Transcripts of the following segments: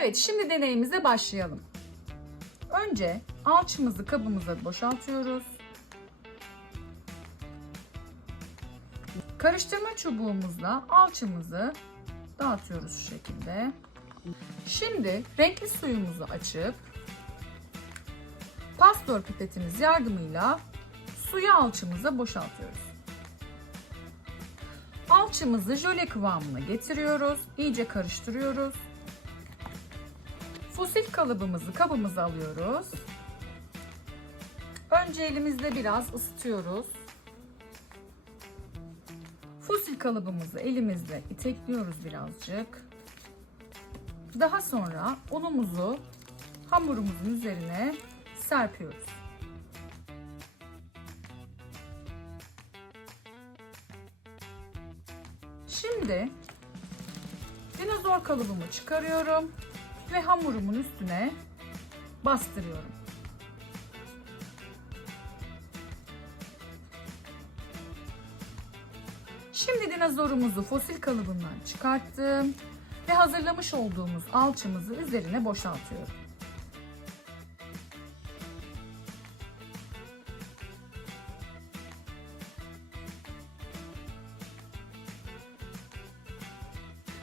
Evet, şimdi deneyimize başlayalım. Önce alçımızı kabımıza boşaltıyoruz. Karıştırma çubuğumuzla alçımızı dağıtıyoruz şu şekilde. Şimdi renkli suyumuzu açıp pastör pipetimiz yardımıyla suyu alçımıza boşaltıyoruz. Alçımızı jöle kıvamına getiriyoruz. İyice karıştırıyoruz. Fosil kalıbımızı kabımıza alıyoruz. Önce elimizde biraz ısıtıyoruz. Fosil kalıbımızı elimizle itekliyoruz birazcık. Daha sonra unumuzu hamurumuzun üzerine serpiyoruz. Şimdi dinozor kalıbımı çıkarıyorum ve hamurumun üstüne bastırıyorum. Şimdi dinozorumuzu fosil kalıbından çıkarttım ve hazırlamış olduğumuz alçımızı üzerine boşaltıyorum.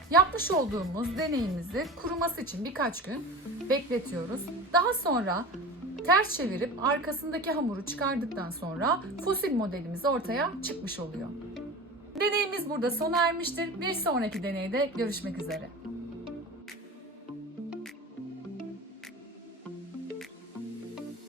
Yapmış olduğumuz deneyimizi kuruması için birkaç gün bekletiyoruz. Daha sonra ters çevirip arkasındaki hamuru çıkardıktan sonra fosil modelimiz ortaya çıkmış oluyor. Deneyimiz burada sona ermiştir. Bir sonraki deneyde görüşmek üzere.